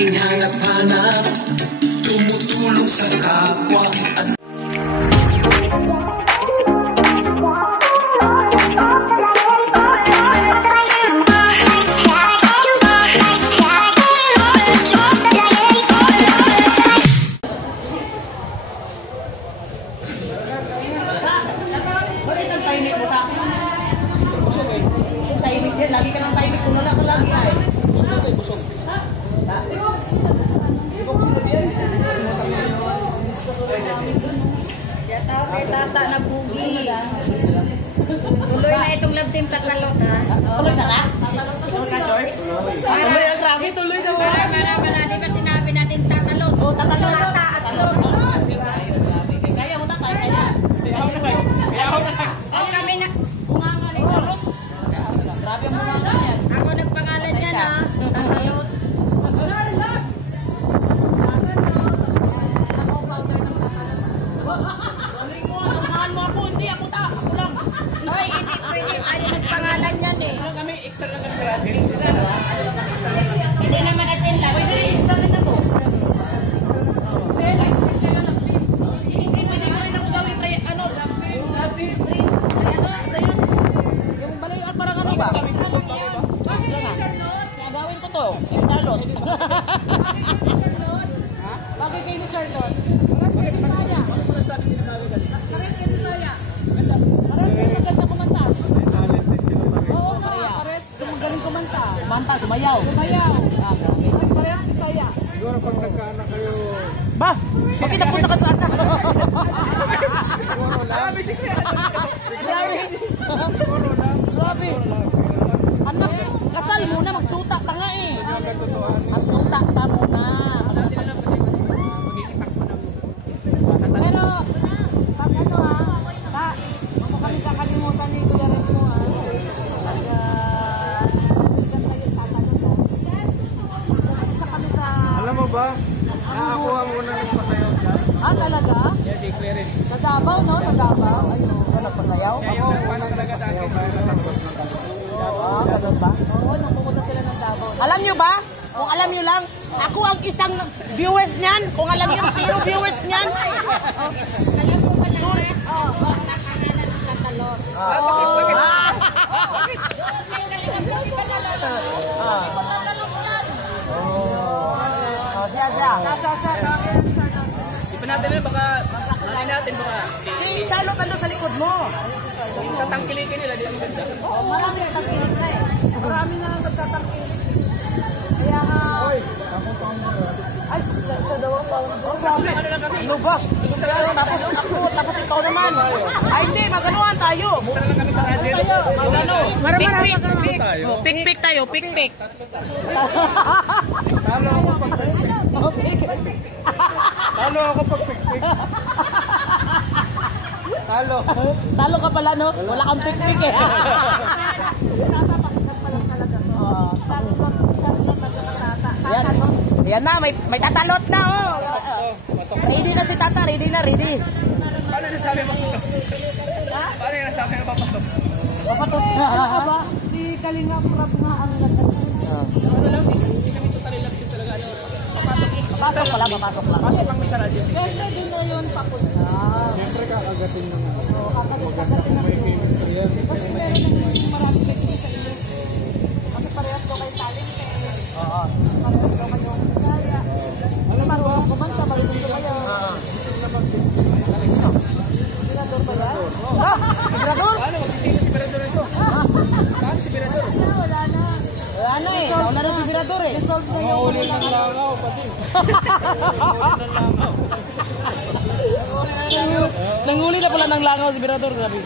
aking hanap-hanap, tumutulong sa kapwa at lagi ka ng timing kung wala ka lagi ay. Busog. Yata kay tata na pugi. Tuloy na itong love team tatalot ha. Tuloy na lang? Tuloy ka, George? Tuloy ang grabe, tuloy na ba? Di ba sinabi natin tatalot? Oo, tatalot. Tatalot. Kaya mo tatay, kaya. Kaya ako na. Kami na. Grabe ang mga yan. Ako nagpangalan niya na. Tatalot. Mahal mo ako, hindi ako ta. Ako lang. Hoy, hindi pwede. Ayaw nagpangalan yan eh. Kami extra lang kami sa radio. Hindi naman natin lang. Pwede extra din ako. Hindi pwede mo rin ako gawin tayo. Ano? Yung balayo at parang ano ba? Gagawin ko to. Yung Charlotte. Bakit kayo ni Charlotte? Pares kayo ni Saya. Pares kayo ni Saya. Pares kayo maganda kumanta. Oo nga. Pares magaling kumanta. Kumanta, sumayaw. Sumayaw. Pares ni Saya. Siguro pag nagkaanak kayo... Ba? Bakit napunta ka saan na? Grabe sikleta! Grabe. Anak, kasal muna, magsuta pa nga eh. Magsuta pa muna. Pero, pag ano ha, ako kami sa kalimutan ni Kuya Rex mo ha. Alam mo ba? Nakakuha mo na ng pasayaw dyan? Ah, talaga? Yes, si Claire. Sa Davao, no? Sa Davao. Ayun, nagpasayaw? Kaya yung nagpanagdaga sa akin. Ah, ganun ba? Oo, nung pumunta sila ng Davao. Alam nyo ba? Kung alam nyo lang, ako ang isang viewers niyan. Kung alam nyo, zero viewers niyan. Alam mo ba lang ba? Oo, nakahalan ng tatalot. Bakit? Siya. Di pa natin yun, baka... Malay natin, baka... Si Charlotte ando sa likod mo. Yung tatangkilikin nila, di ang ganda. Oo, marami ang tagkilit na eh. Marami na ang nagtatangkilit. Kaya nga... Ay, sa daw ang ano ba? Tapos ikaw naman. Ay, hindi, maganuhan tayo. Tara lang kami sa radyo. Magano? Pik-pik tayo, pik-pik. Talo ako pag pikpik. Talo ako pag pikpik. Talo. Talo ka pala, no? Wala kang pik-pik eh. Yan. Yan na, may tatalot na, oh. Ready na si Tata, ready na, ready. Paano nasabi mo? Paano yung nasabi mo papasok? Papatok. Ano ba? Si Kalinga Prab nga ang Ano lang, hindi kami totally lang din talaga. papasok pala, papasok lang. Pasok lang may sa radyo. Ganda din na yun, papunta. Siyempre kakagatin mo na. Maganda kung may chemistry yan. Kasi meron ng maraming pwede sa iyo. Kasi parehas ko kay talent eh. Oo. Parehas ko kayo kaya. Alam mo ba? Kumanta, marunong ko kayo. Mirador ba yan? Mirador? Paano? Magtitigil si Mirador ito. Paano si Mirador? Wala na. Wala na eh. Wala na si Mirador eh. Mahuli ng langaw, pati. Nanghuli na pala ng langaw si Mirador. Grabe.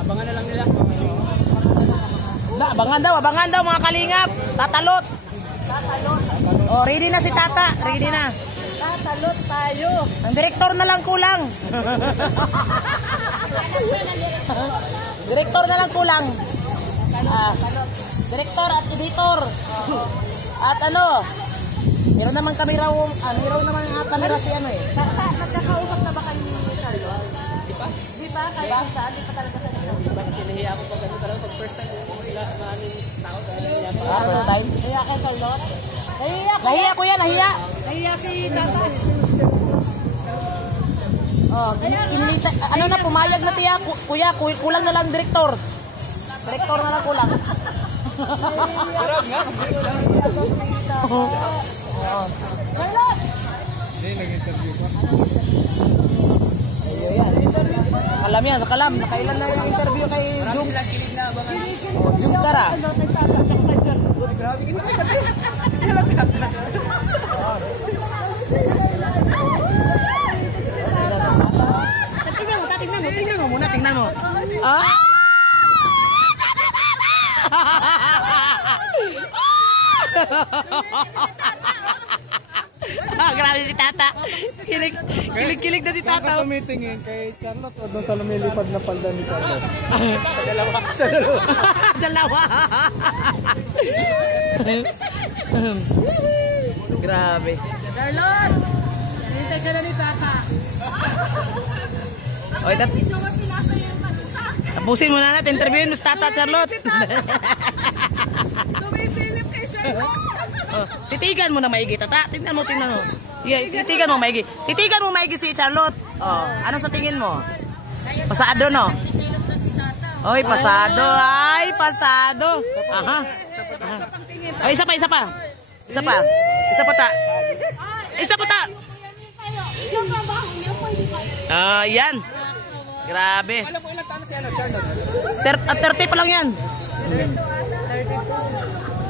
Abangan na lang nila. Abangan daw mga kalingap. Tatalot. Oh, ready na si Tata. Ready na. Tatalot tayo. Ang direktor na lang kulang. Direktor na lang kulang. Direktor at editor. At ano? Meron naman kamera, meron naman kamera si ano eh. Nagkakausap na ba kayo ni Charlotte? Di ba? Kahit kung saan, di pa talaga sa nila. Iba kasi nahiya ako pag ano talaga, pag first time ko maraming tao dahil nahiya pa. First time? Nahiya ka, Charlotte? Nahiya ko. Nahiya kuya, nahiya. Nahiya si Tata. Oh, ano na, pumayag na tiya. Kuya, kulang na lang direktor. Direktor na lang kulang. Sarap nga. Charlotte! Hindi, nag-interview ko. Kalam yan, sa kalam. Nakailan na yung interview kay Jum. Silang kilig na abangan. Oh, Jum Kara. Grabe, kinig ka Tingnan mo muna, tingnan mo. Ah! Grabe si Tata. Kilig na si Tata. Tata tumitingin kay Charlotte o doon sa lumilipad na palda ni Charlotte. Dalawa. Grabe. Charlotte! Nantay ka na ni Tata. Oy, tapusin muna natin. Interviewin mo si Tata, Charlotte. Sumisilip kay Charlotte. Oh, titigan mo na maigi, Tata. Tingnan mo. Yeah, titigan mo maigi. Titigan mo maigi si Charlotte. Oh, ano sa tingin mo? Pasado, no? Oy, pasado. Ay, pasado. Aha. Ay, isa pa. Isa pa, ta. Isa pa, ta. Ah, yan. Grabe. Alam mo ilang taon na si Charlotte? 30 pa lang yan.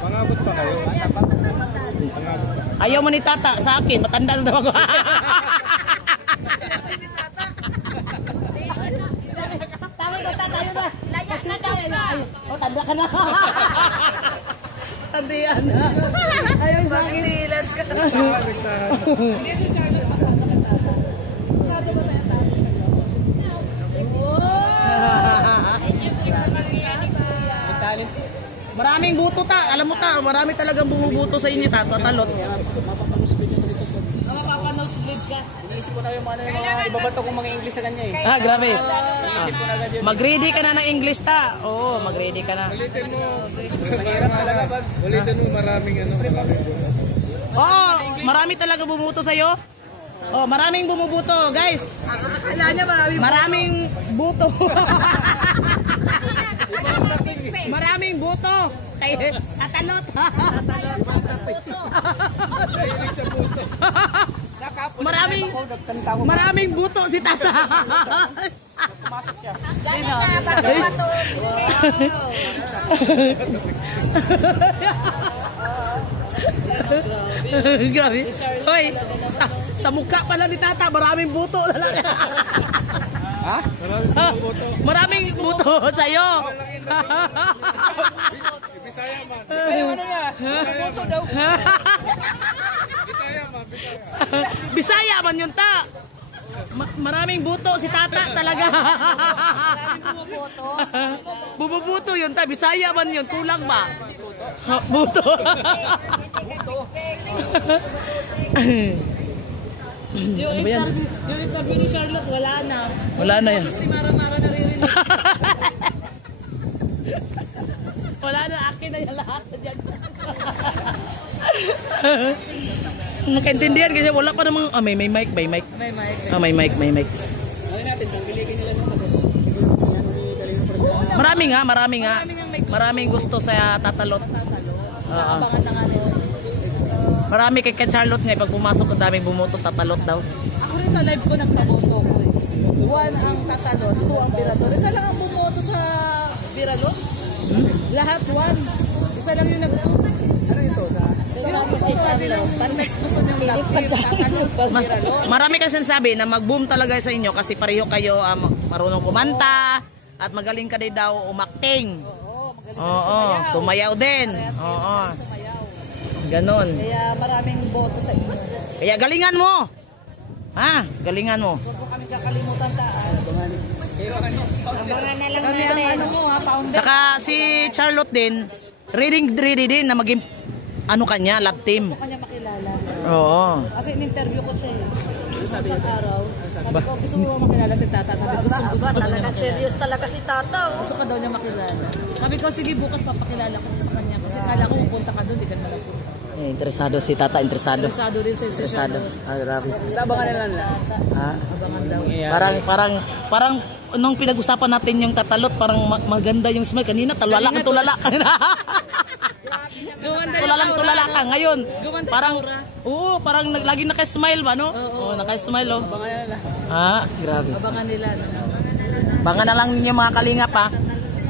Mangabot pa kayo? Ayaw mo ni Tata sa akin. Matanda na daw ako. Tama ko, Tata. Layak na. Oh, tanda ka na. Tandiyan na. Ayaw sa akin. Hindi si Charlotte pasado ka, Tata. Pasado ba sa'yo sa akin? Talent. Maraming buto ta. Alam mo ta, marami talagang bumubuto sa inyo ta. Tatalot. Mapapanosebleed ka. Iniisip ko na yung mga ibabato kong mga English sa kanya eh. Ah, grabe. Iniisip ko na agad yun. Mag-ready ka na ng English ta. Oo, mag-ready ka na. Ulitin mo. Mahirap talaga pag. Ulitin mo maraming Oo, marami talaga bumubuto sa'yo. Oh, maraming bumubuto, guys. Kala niya Maraming buto. Maraming buto. Kay tatalot. Dahilig sa puso. Maraming buto si Tata. Pumasok siya. Grabe. Hoy, sa mukha pala ni Tata, maraming buto na lang. Ha? Maraming puto. Maraming buto sa'yo. Bisaya man. Bisaya ano nga? Puto daw. Bisaya man. Bisaya man yun ta. Maraming buto si Tata talaga. Bumubuto yun ta. Bisaya man yun. Kulang ba? Buto. Ano ba yan? Yung interview ni Charlotte, wala na. Wala na yan. Si Mara-Mara naririnig. Wala na. Akin na yan lahat. Nakaintindihan kasi wala pa namang may mic. May mic. May mic. Ano natin, tanggalin nila ng Marami nga. Maraming gusto sa tatalot. Oo. Abangan na nga nila. Marami kay Charlotte nga pag pumasok ang daming bumuto tatalot daw. Ako rin sa live ko nagpaboto ko eh. 1 ang tatalot, 2 ang birador. Isa lang ang bumoto sa birador. Lahat 1. Isa lang yung nag-2. Ano ito? Kasi lang mas gusto niyong love yung tatalot. Marami kasi sinasabi na mag-boom talaga sa inyo kasi pareho kayo marunong kumanta at magaling ka din daw umakting. Oo, sumayaw din. Oo. Ganon. Kaya maraming boto sa inyo. Kaya galingan mo. Ha? Galingan mo. Huwag po kami kakalimutan taan. Abangan na lang Kami ang natin. ano mo ha, founder. Tsaka si Charlotte din, ready din na maging ano kanya, love team. Gusto ko niya makilala. Oo. Kasi in-interview ko siya eh. sabi niya? araw. Sabi ko, gusto mo makilala si Tata. Sabi ko, gusto ko daw niya makilala. Serious talaga si Tata. Gusto ko daw niya makilala. Sabi ko, sige, bukas papakilala ko sa kanya. Kasi kala ko pupunta ka doon, di ka naman pupunta. Interesado si Tata, interesado. Interesado din sa Interesado. Grabe. Abangan nila lang. Ha? Abangan daw. Parang nung pinag-usapan natin yung tatalot, parang maganda yung smile. Kanina, tulala ka. Tulala ka. Ngayon, parang lagi naka-smile ba, no? Oo, naka-smile, oh. Abangan nila. Grabe. Abangan nila. No? Abangan na lang ninyo mga kalingap, ha?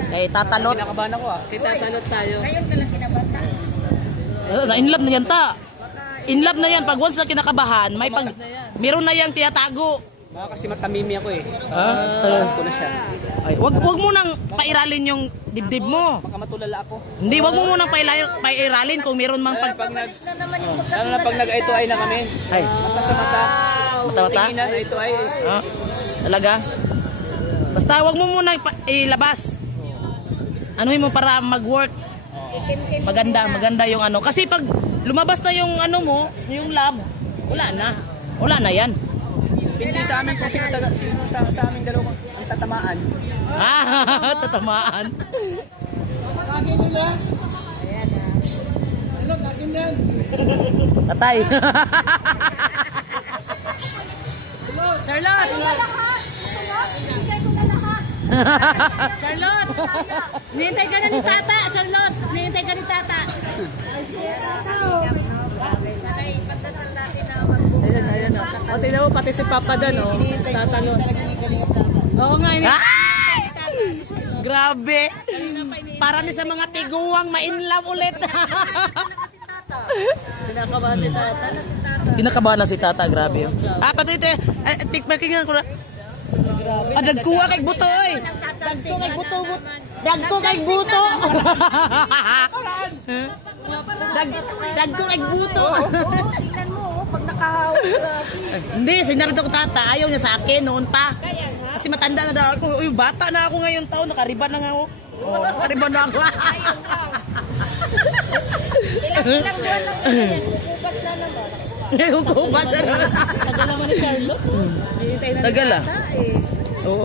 Kay tatalot. Kinakabahan ako Tatalot tayo. Ngayon ka lang kinabata. In love na yan, ta. In love na yan. Pag once na kinakabahan, meron na yang tiyatago. Baka kasi matamimi ako eh. Ha? Ko na siya. Ay, wag mo nang pairalin yung dibdib mo. Baka matulala ako. Hindi, wag mo munang pairalin kung meron mang Lalo na pag nag-eye to eye na kami. Ay, Mata sa mata. mata-mata? Tinginan, eye to eye. Talaga? Basta wag mo munang ilabas. Anuhin mo para mag-work. Maganda yung ano. Kasi pag lumabas na yung ano mo, yung lab, wala na yan. Hindi sa amin kung sino sa aming dalawa ang tatamaan. Tatamaan. Patay. Charlotte! Charlotte! Nihintay ka na ni Tata! Charlotte! Nihintay ka ni Tata! Ayun. O, tignan mo, pati si Papa doon, o. Tatalon. Oo nga, Grabe. Para ni sa mga tiguang ma-inlove ulit. Kinakabahan si Tata. Kinakabahan na si Tata, grabe. Pati ito, tikmakingan ko na. Dagkuha kay buto, oy. Dagko kay buto. Dagko kay buto. Dagko kay buto. Tingnan mo, pag nakahawak. Hindi, sinabi ko Tata, ayaw niya sa akin noon pa. Kasi matanda na daw ako. Uy, bata na ako ngayon taon, nakariban na nga ako. Nakariban na ako. Ilang buwan lang yan. Kukupas na naman. Ngayon ko ba sa... Tagal naman ni Charlotte. Nihintay na ni Tagal, ah. Tata, eh. Oo.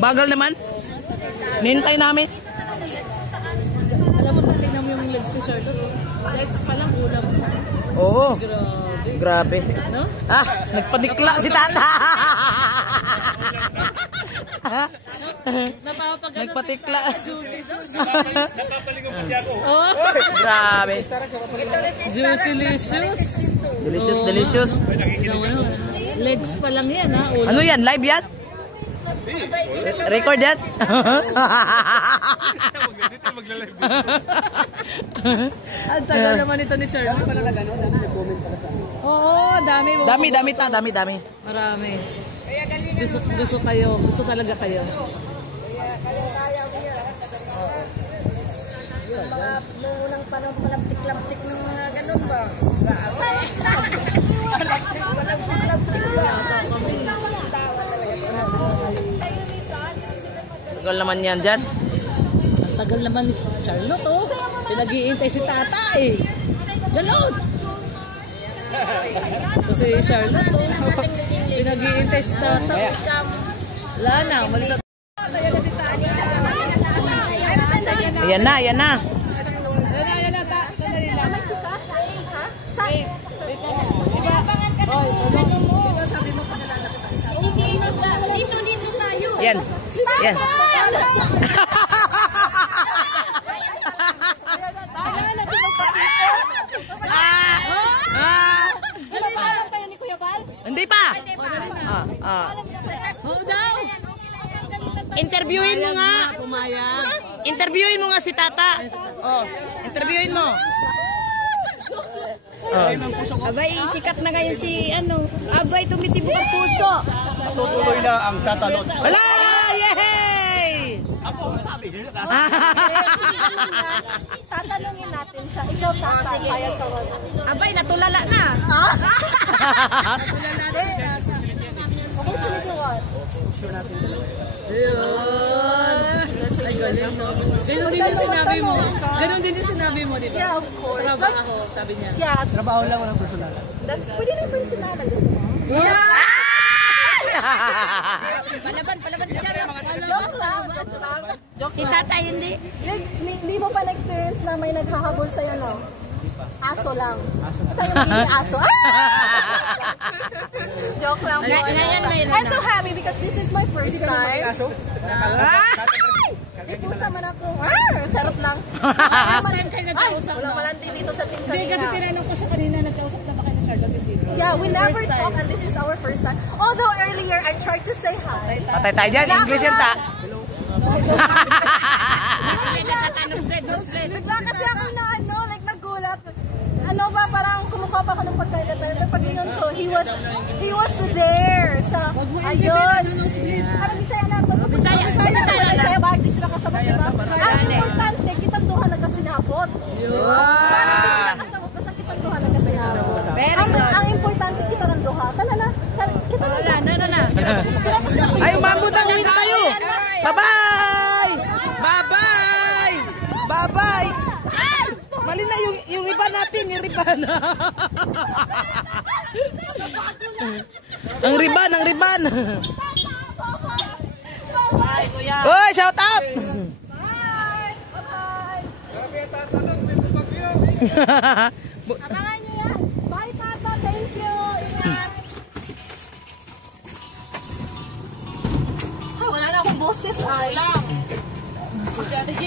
Bagal naman. Nintay namin. Alam mo, tingnan mo yung legs ni Charlotte. Legs pa lang, ulam. Oo. Grabe. Grabe. No? Nagpanikla si Tata. Napapagano Nagpatikla. Oh, Grabe. Juicylicious. Delicious. Legs pa lang yan, ha? Ulam. Ano yan? Live yan? Record yan? Ang tagal naman ito ni Charlotte. Oo, dami mo. Dami. Marami. Gusto kayo. Gusto talaga kayo. Nung unang panahon malaptik-laptik ng mga ganun ba? Tagal naman yan dyan. Ang tagal naman ni Charlotte, oh. Pinag-iintay si Tata, eh. Charlotte! Kasi Charlotte, oh. Pinag-iintay si Tata. Wala na, umalis na. Ayan na. Ayan na. Dito tayo. Yan. Hindi pa. Oo daw. Interviewin mo nga. Pumayag. Interviewin mo nga si Tata. Interviewin mo. Abay, sikat na ngayon si Abay, tumitibok ang puso. Tutuloy na ang tatalon. Wala! Yay! Ako, sabi nila ka. Tatanungin natin siya. Ikaw, Tata. Abay, natulala na. Okay, choose one. Yun. Ganon din yung sinabi mo. Ganon din yung sinabi mo, di ba? Yeah, of course. Trabaho, sabi niya. Yeah, Trabaho lang, walang personal. that's pwede na personal. Gusto mo? Palaban si Charo. Joke lang, joke lang. Si tatay hindi. Hindi mo pa na-experience na may naghahabol sa'yo, no? Aso lang. Tayo magiging aso. Joke lang po. I'm so happy because this is my first time. Kaso? Di pusa man ako. Charot lang. Last time kayo nagkausap, Wala no? malandi dito sa team Hindi, kasi kanina. tinanong ko siya kanina, nagkausap na ba kayo ni Charlotte? Hindi. Yeah, we never First time. talk and this is our first time. Although earlier I tried to say hi. Patay tayo dyan. English yan ta. Bigla kasi ako na like nagulat. Ano ba, parang kumukuha pa ako ng pagkain at pag niyon ko, he was there. Sa, ayun. Ano, Bisaya na? Bisaya ba? Di sila kasabot, diba? Ang importante, kitang duha nagkasinabot. Parang di sila kasabot, basta kitang duha nagkasinabot. Ang importante, kita ng duha. Tala na. Kita na. Ay, umabot na. Uwi na tayo. Bye-bye! Bye-bye! Bye-bye! Mali na yung riban natin, yung riban. Ang riban. Bye, kuya. Hoy, shout out! Abangan nyo yan. Bye, Tata. Thank you. Ingat. Wala na akong boses. Ay. Si Ate G,